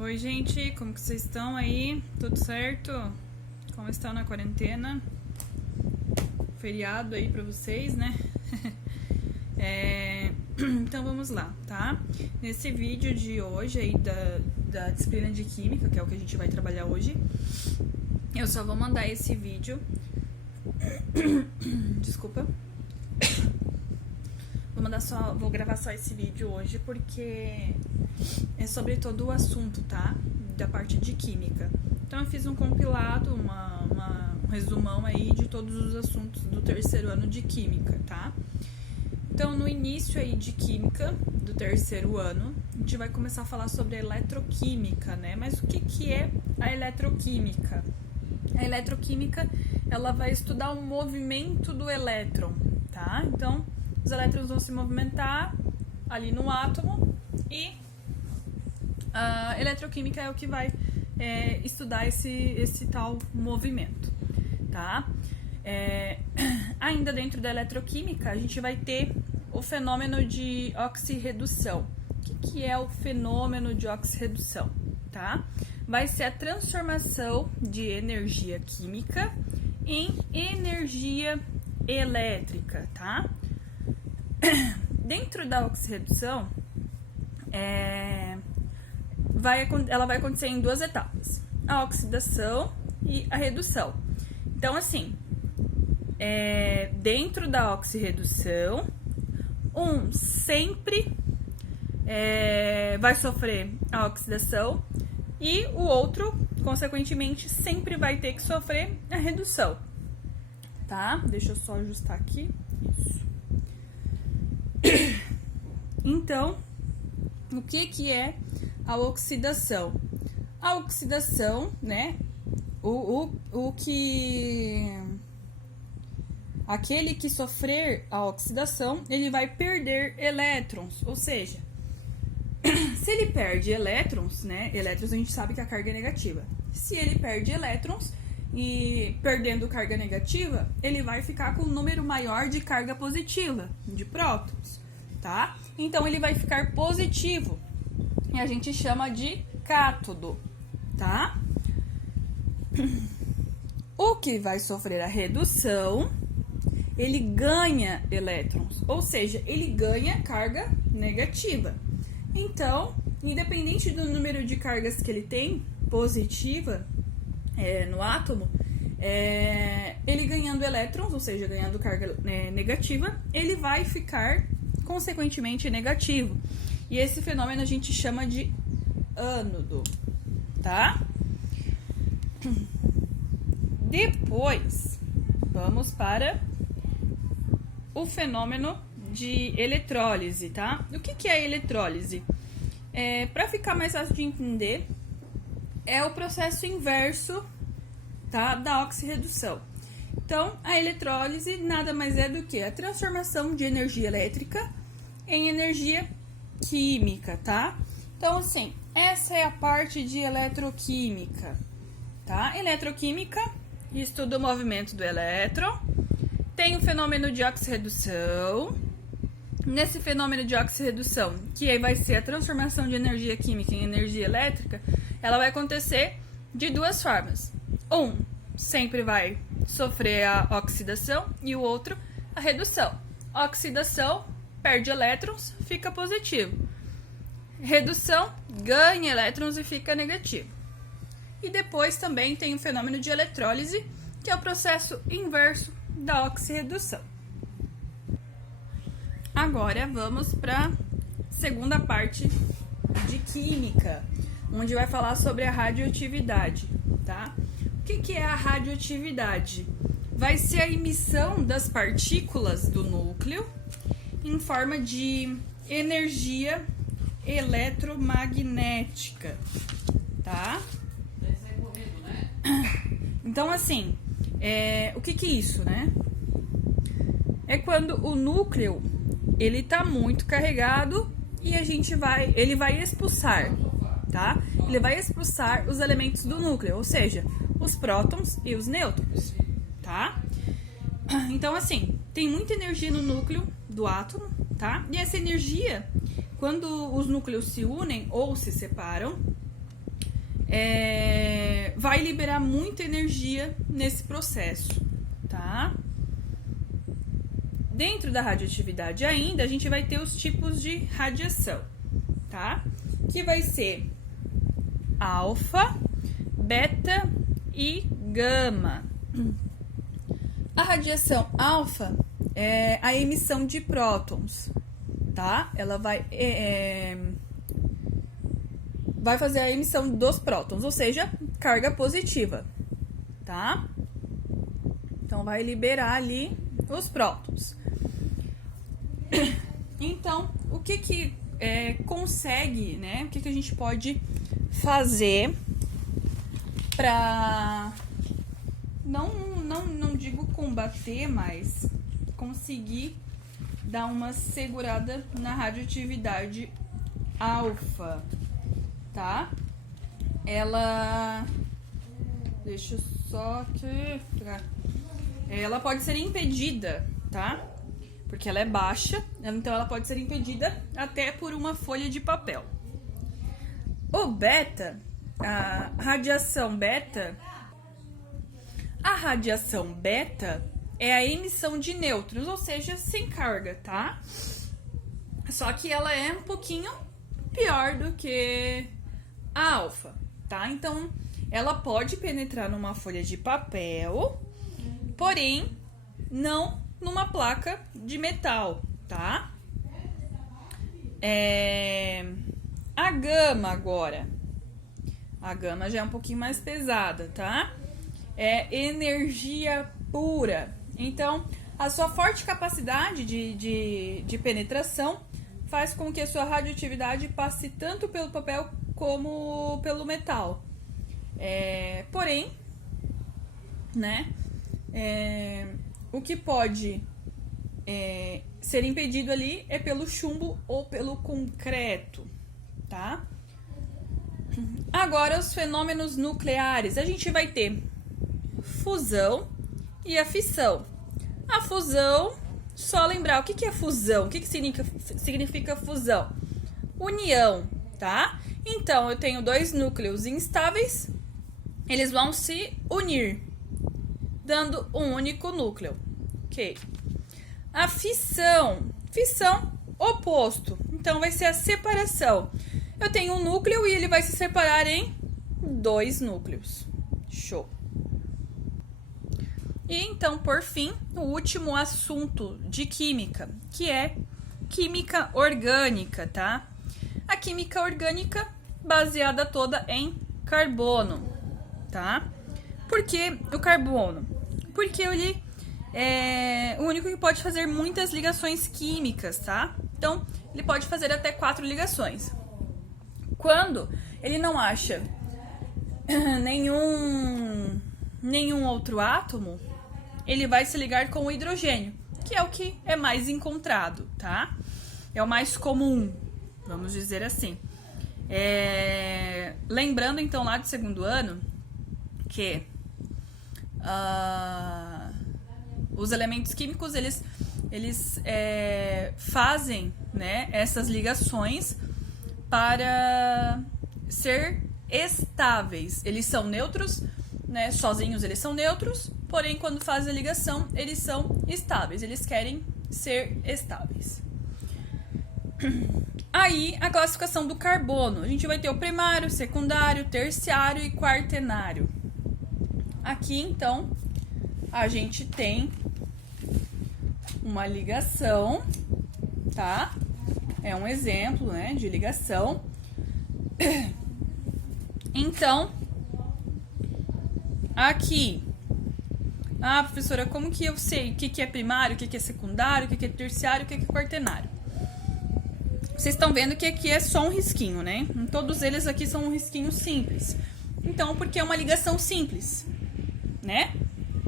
Oi, gente, como que vocês estão aí? Tudo certo? Como estão na quarentena? Feriado aí pra vocês, né? Então vamos lá, tá? Nesse vídeo de hoje aí da disciplina de Química, que é o que a gente vai trabalhar hoje, eu só vou mandar esse vídeo. Desculpa. Vou gravar só esse vídeo hoje porque é sobre todo o assunto, tá? Da parte de Química. Então eu fiz um compilado, um resumão aí de todos os assuntos do terceiro ano de Química, tá? Então no início aí de Química, do terceiro ano, a gente vai começar a falar sobre a eletroquímica, né? Mas o que é a eletroquímica? A eletroquímica, ela vai estudar o movimento do elétron, tá? Então, os elétrons vão se movimentar ali no átomo e a eletroquímica é o que vai estudar esse tal movimento, tá? Ainda dentro da eletroquímica, a gente vai ter o fenômeno de oxirredução. O que é o fenômeno de oxirredução, tá? Vai ser a transformação de energia química em energia elétrica, tá? Dentro da oxirredução, ela vai acontecer em duas etapas: a oxidação e a redução. Então, assim, dentro da oxirredução, sempre vai sofrer a oxidação e o outro, consequentemente, sempre vai ter que sofrer a redução, tá? Deixa eu só ajustar aqui. Isso. Então, o que é a oxidação? A oxidação, né? Aquele que sofrer a oxidação, ele vai perder elétrons, ou seja, se ele perde elétrons, né? Elétrons a gente sabe que a carga é negativa. Se ele perde elétrons e perdendo carga negativa, ele vai ficar com um número maior de carga positiva, de prótons, tá? Então ele vai ficar positivo e a gente chama de cátodo, tá? O que vai sofrer a redução, ele ganha elétrons, ou seja, ele ganha carga negativa. Então, independente do número de cargas que ele tem, positiva, no átomo, ele ganhando elétrons, ou seja, ganhando carga negativa, ele vai ficar, consequentemente, negativo. E esse fenômeno a gente chama de ânodo, tá? Depois, vamos para o fenômeno de eletrólise, tá? O que é a eletrólise? Para ficar mais fácil de entender, é o processo inverso, tá, da oxirredução. Então, a eletrólise nada mais é do que a transformação de energia elétrica em energia química, tá? Então, assim, essa é a parte de eletroquímica, tá? Eletroquímica estuda o movimento do elétron, tem o fenômeno de oxirredução. Nesse fenômeno de oxirredução, que aí vai ser a transformação de energia química em energia elétrica, ela vai acontecer de duas formas. Sempre vai sofrer a oxidação e o outro a redução. Oxidação, perde elétrons, fica positivo. Redução, ganha elétrons e fica negativo. E depois também tem o fenômeno de eletrólise, que é o processo inverso da oxirredução. Agora vamos para a segunda parte de Química, onde vai falar sobre a radioatividade, tá? O que é a radioatividade? Vai ser a emissão das partículas do núcleo em forma de energia eletromagnética, tá? Então, assim, o que é isso, né? É quando o núcleo ele tá muito carregado e ele vai expulsar, tá? Ele vai expulsar os elementos do núcleo, ou seja, os prótons e os nêutrons, tá? Então, assim, tem muita energia no núcleo do átomo, tá? E essa energia, quando os núcleos se unem ou se separam, vai liberar muita energia nesse processo, tá? Dentro da radioatividade ainda, a gente vai ter os tipos de radiação, tá? Que vai ser alfa, beta e gama. A radiação alfa é a emissão de prótons, tá? Ela vai fazer a emissão dos prótons, ou seja, carga positiva, tá? Então, vai liberar ali os prótons. Então, o que consegue, né? O que a gente pode fazer para não digo combater, mas conseguir dar uma segurada na radioatividade alfa, tá? Deixa eu só aqui. Ela pode ser impedida, tá? Porque ela é baixa, então ela pode ser impedida até por uma folha de papel. O beta, a radiação beta é a emissão de nêutrons, ou seja, sem carga, tá? Só que ela é um pouquinho pior do que a alfa, tá? Então, ela pode penetrar numa folha de papel, porém, não numa placa de metal, tá? A gama agora. A gama já é um pouquinho mais pesada, tá? É energia pura. Então, a sua forte capacidade de penetração faz com que a sua radioatividade passe tanto pelo papel como pelo metal. Porém, né? O que pode ser impedido ali é pelo chumbo ou pelo concreto, tá? Agora, os fenômenos nucleares. A gente vai ter fusão e a fissão. A fusão, só lembrar, o que é fusão? O que significa fusão? União, tá? Então, eu tenho dois núcleos instáveis, eles vão se unir, dando um único núcleo, ok? A fissão, oposto, então vai ser a separação. Eu tenho um núcleo e ele vai se separar em dois núcleos, show! E então, por fim, o último assunto de química, que é química orgânica, tá? A química orgânica baseada toda em carbono, tá? Por que o carbono? Porque ele é o único que pode fazer muitas ligações químicas, tá? Então, ele pode fazer até 4 ligações. Quando ele não acha nenhum outro átomo, ele vai se ligar com o hidrogênio, que é o que é mais encontrado, tá? É o mais comum, vamos dizer assim. Lembrando, então, lá do segundo ano, que os elementos químicos, eles fazem, né, essas ligações para ser estáveis. Eles são neutros, né, sozinhos eles são neutros, porém, quando fazem a ligação, eles são estáveis. Eles querem ser estáveis. Aí, a classificação do carbono. A gente vai ter o primário, secundário, terciário e quaternário. Aqui, então, a gente tem uma ligação, tá? É um exemplo, né, de ligação. Então, aqui, professora, como que eu sei o que é primário, o que é secundário, o que é terciário, o que é quaternário? Vocês estão vendo que aqui é só um risquinho, né? Todos eles aqui são um risquinho simples. Então, porque é uma ligação simples, né?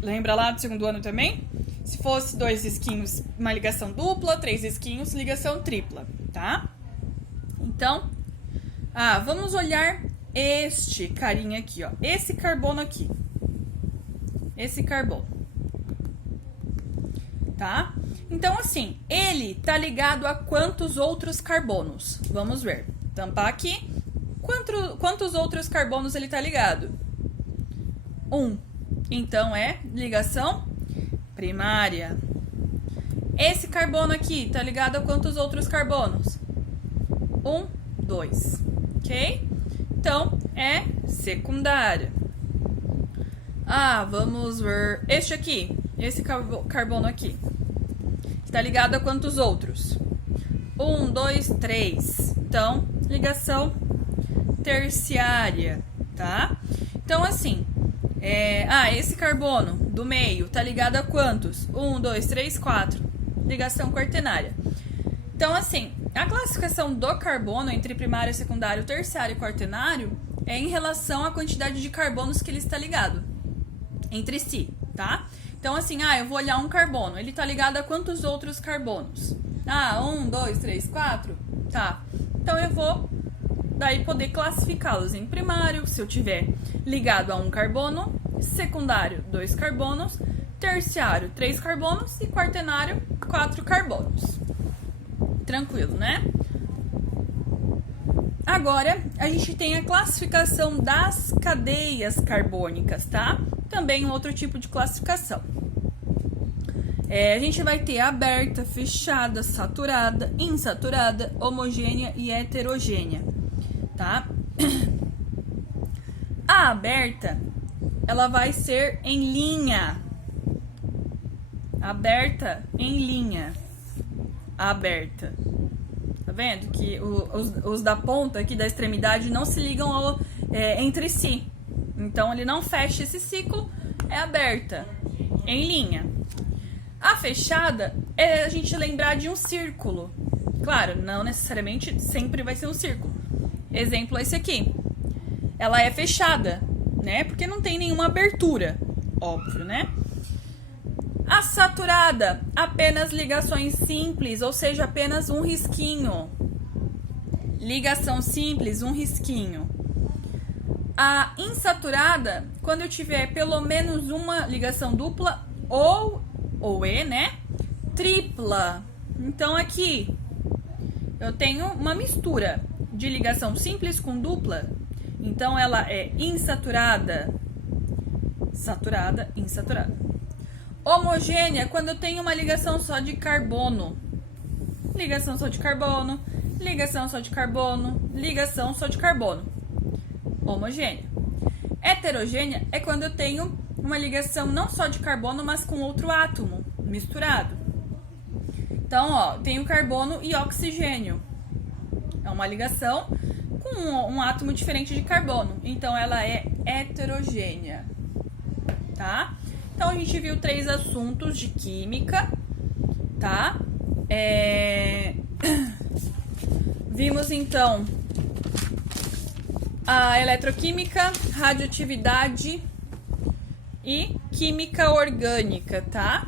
Lembra lá do segundo ano também? Se fosse 2 risquinhos, uma ligação dupla, 3 risquinhos, ligação tripla, tá? Então, vamos olhar este carinha aqui, ó. Esse carbono aqui. Esse carbono. Tá? Então, assim, ele tá ligado a quantos outros carbonos? Vamos ver. Tampar aqui. quantos outros carbonos ele está ligado? 1. Então, é ligação primária. Esse carbono aqui está ligado a quantos outros carbonos? 1, 2. Ok? Então, é secundária. Vamos ver este aqui. Esse carbono aqui. Está ligado a quantos outros? 1, 2, 3. Então, ligação terciária, tá? Então, assim, esse carbono do meio tá ligado a quantos? 1, 2, 3, 4. Ligação quaternária. Então, assim, a classificação do carbono entre primário, secundário, terciário e quaternário é em relação à quantidade de carbonos que ele está ligado entre si, tá? Então, assim, eu vou olhar um carbono. Ele tá ligado a quantos outros carbonos? 1, 2, 3, 4? Tá. Então, eu vou daí poder classificá-los em primário, se eu tiver ligado a um carbono, secundário, 2 carbonos, terciário, 3 carbonos e quaternário, 4 carbonos. Tranquilo, né? Agora, a gente tem a classificação das cadeias carbônicas, tá? Também um outro tipo de classificação. A gente vai ter aberta, fechada, saturada, insaturada, homogênea e heterogênea, tá? A aberta, ela vai ser em linha. Aberta em linha. Aberta. Tá vendo? Que os da ponta aqui, da extremidade, não se ligam entre si. Então, ele não fecha esse ciclo, é aberta, em linha. A fechada é a gente lembrar de um círculo. Claro, não necessariamente sempre vai ser um círculo. Exemplo é esse aqui. Ela é fechada, né? Porque não tem nenhuma abertura, óbvio, né? A saturada, apenas ligações simples, ou seja, apenas um risquinho. Ligação simples, um risquinho. A insaturada, quando eu tiver pelo menos uma ligação dupla ou E, né? Tripla. Então, aqui eu tenho uma mistura de ligação simples com dupla. Então, ela é insaturada, saturada, insaturada. Homogênea, quando eu tenho uma ligação só de carbono. Ligação só de carbono, ligação só de carbono, ligação só de carbono. Homogênea. Heterogênea é quando eu tenho uma ligação não só de carbono, mas com outro átomo misturado. Então, tem o carbono e oxigênio. É uma ligação com um átomo diferente de carbono. Então, ela é heterogênea. Tá? Então, a gente viu 3 assuntos de química. Tá? Vimos, então, a eletroquímica, radioatividade e química orgânica, tá?